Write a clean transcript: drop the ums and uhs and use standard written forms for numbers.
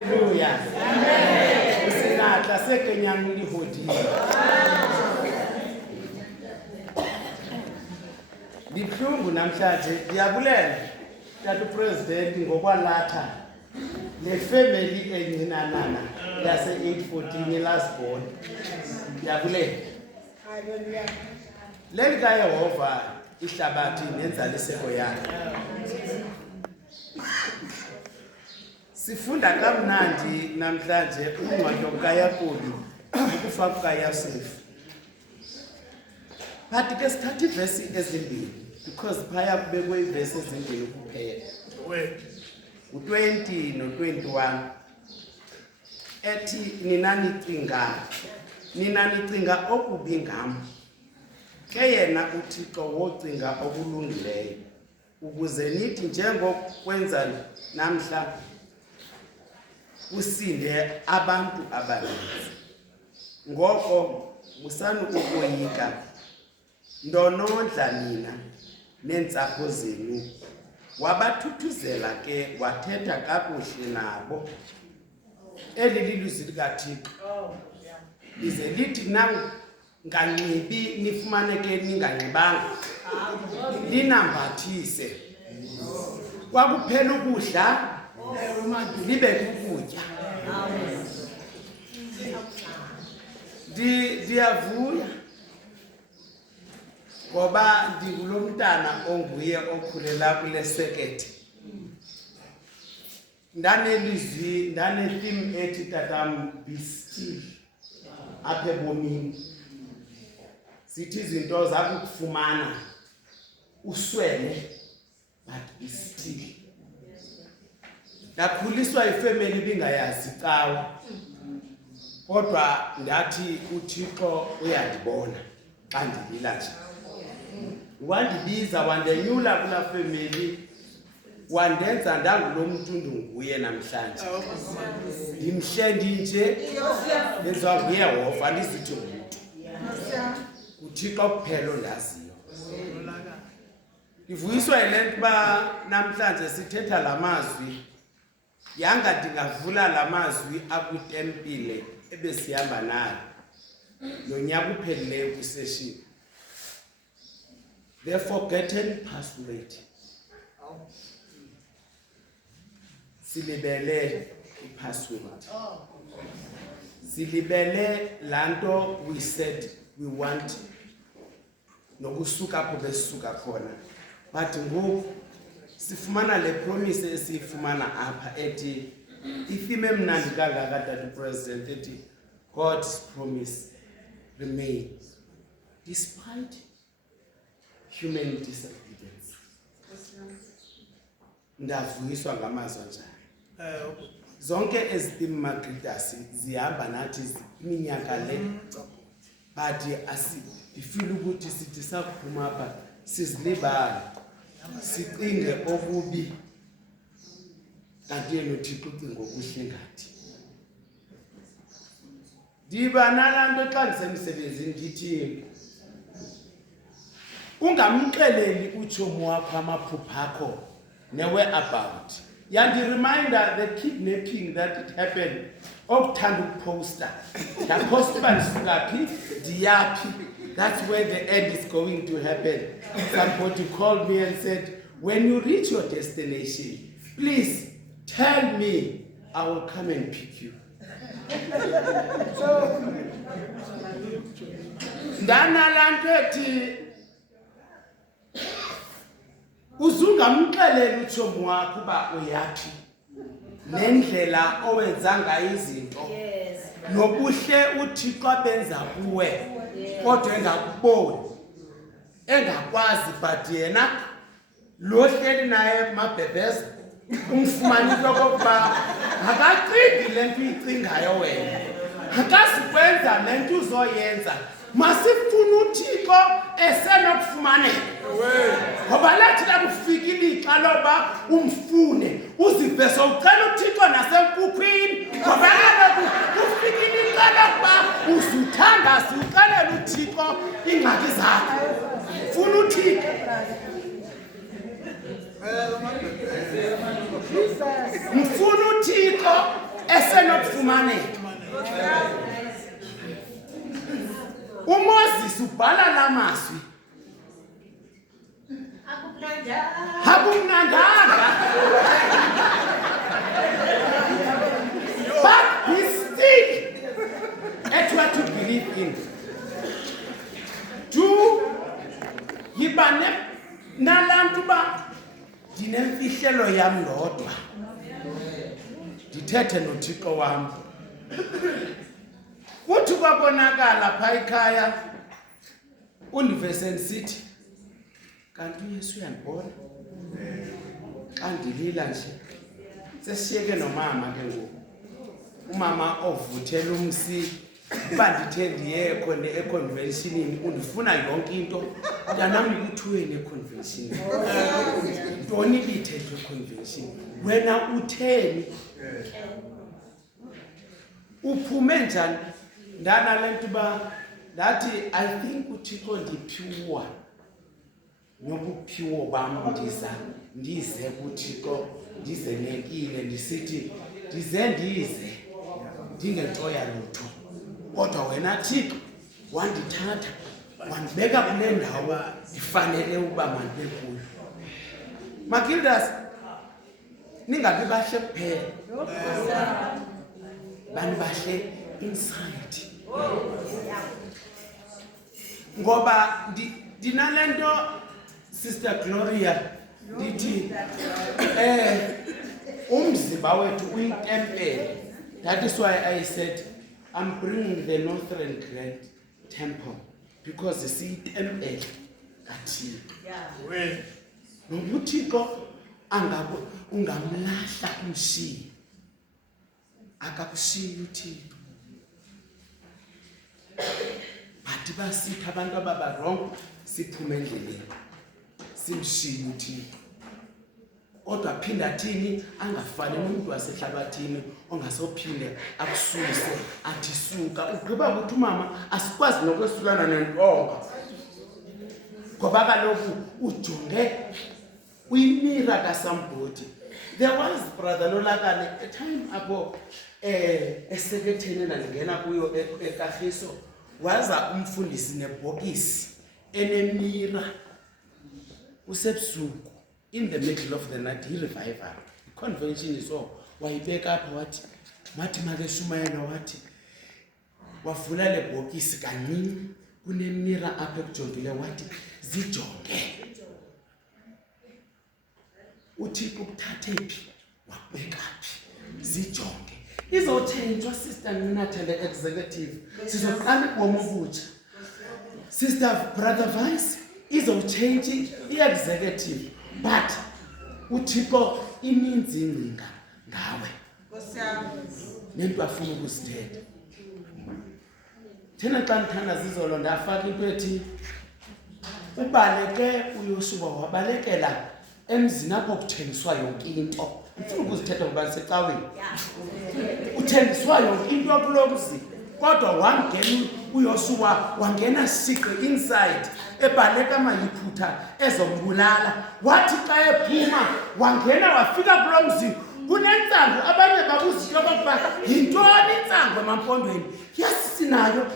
Hallelujah. Amen. Usinatla sekenyang lihodi. Lihlungu namhlanje ndiyabulela tata president ngokwalatha le family encinanana yase 814 last born. Ndiyabulela. Hallelujah. Leli kaYehova ihlabathi nenzaliseko yakhe. Sifunda kamnandi namhlanje uncwadi kaYakobi ukufa kukaYosefu. But ke sithatha ivesi ezimbili because phaya kubekwe ivesi ezimbili kuphela. U20 no21 ethi ninanicinga okubi ngam. Ke yena uThixo wocinga okulungileyo ukuze nithi njengokwenza namhla usinde abantu abaninzi. Ngoko musani ukoyika ndonondla nina nentsapho zenu. Wabathuthuzela ke wathetha kakuhle nabo. Eli lilizwi likaThixo lize lithi nanganxibi nifumaneke ninganxibanga linambathise. Kwakuphela ukudla libe kukutya. Ndiyavuya ngoba ndikulo mntana onguye okhulela kule sekethe. Ndanelizwi theme ethi tatam be still apha ebomini. Sithi izinto zakukufumana uswele but be still. Nakhuliswa ifamily bingayazi cawe. Kodwa ndathi uThixo uyandibona xa ndilila nje. Wandibiza wandenyula kula family wandenza ndangulo mntu ndinguye namhlanje. Ndimhle ndinje enziwa nguYehova ndizithi umuntu. uThixo kuphela ondaziyo. Ndivuyiswa yile nto uba namhlanje sithetha la mazwi. Yanga ndingavula la mazwi akwitempile ebesihamba nayo nonyaka uphelileyo kwisession. The forgotten password. Silibele ipassword. Silibele lanto we said we want nokusuka apho besisuka khona. But ngoku sifumana le promise esifumana apha ethi ifime mnandi kangaka tata president ethi God's promise remains despite human disobedience. Ndavuyiswa ngamazwi njalo. Zonke ezitimagridasi zihamba nathi iminyaka le. But ndifile ukuthi sithi sakuphuma apha sizilibala. Sicinge okubi kanti yena uThixo ucinga okuhle ngathi. Ndiba nalanto xa ndisemsebenzini ndithi ungamxeleli utshomi wakho amaphupha akho newe-about. Yandireminder the kidnapping that it happened okuthanda ukuposta. Ndaposta uba ndisukaphi ndiyaphi. That's where the end is going to happen. Somebody called me and said, when you reach your destination, please tell me, I will come and pick you. So, ndanalanto ethi uzungamxeleli utshomi wakho uba uyaphi nendlela owenza ngayo izinto nobuhle uThixo abenza kuwe kodwa engakuboni engakwazi but yena lo hleli naye mabhebheza umfumana into kokuba akacingi le nto uyicingayo wena akasikwenza le nto uzoyenza masifuna uThixo esenokufumaneka. Ngoba lathi lakufika ilixa loba umfune uzive sowucela uThixo nasempukwini ngoba kaloku kufika ilixa lokuba uzuthanda siuxelela uThixo ingxaki zakho. Funa uThixo. Mfuna uThixo afumaneke. uMoses ubhala la mazwi hakumnandanga, but he still at what to believe in. Do yiba nalantu ba ndinemfihlelo yam ndodwa, ndithethe noThixo wam. Kuthi kwabonakala phaa ekhaya undivese sithi kanti uYesu uyandibona xa ndilila nje. Sesishiyeke nomama ke ngoku, umama ovuthela umsi uba ndithe ndiye econventionini undifuna yonke into. Mntanam kuthiweni econventionini? Ntoni ibithethwe econvention? Wena utheni? Uphume njani? Ndanale nto uba ndathi I think uThixo ndiphiwa nobuphiwo bam ndize kuThixo ndizenekile ndisithi ndize ndingento yalutho, kodwa wena Thixo wandithatha wandibeka kule ndawo ifanele uba mandibe kuyo. Magildas, ningabi bahle kuphela, bani bahle inside. Ngoba dinalento Sister Gloria ndithi umzimba wethu uyitempele. That is why I said I'm bringing the Northern Grand Temple, because siyitempele kaThixo. NokuThixo ungamlahla umshiyi, akakushiyi uThixo. But basithi abantu ababa wrong siphume endleleni simshiye uThixo. Kodwa phinda thini angafani nomuntu wasehlabathini ongasophinde akususe athi suka. Ugqiba ukuthi umama asikwazi nokwesulana nentonga, ngoba kaloku ujonge uyimira kaSamboti. There was brother Nolakane a time apho eseketheni nangena kuyo eKagiso, waza umfundisi nebhokisi enemira usebusuku in the middle of the night. Revival convention so wayibeka apha wathi make shumayela wathi wavula le bhokisi kancinci kunemira apha ekujongile wathi zijonge uThixo ukuthathe phi wabeka phi zijonge. Izothenjwa sister Ninathele executive, sizoqala ibomo obutsha. Sister Brother Vice izochange i-executive, but uThixo ininzi ingcinga ngawe nento afuna ukusithetha. Thina xa ndithanda zizolo ndafaka into ethi ubaleke uYoshua wabalekela emzini apho kuthengiswa yonke into. Ndifuna ukuzithetha ngoba secaweni uthengiswa yonke into kulo mzi, kodwa wangena uYoshua wangena siqe inside ebaleka mayiphutha ezombulala. Wathi xa ephuma wangena wafika kulo mzi kunentsangu. Abanye babuzityo bakuba yintoni intsangu emampondweni? Yes, sinayo.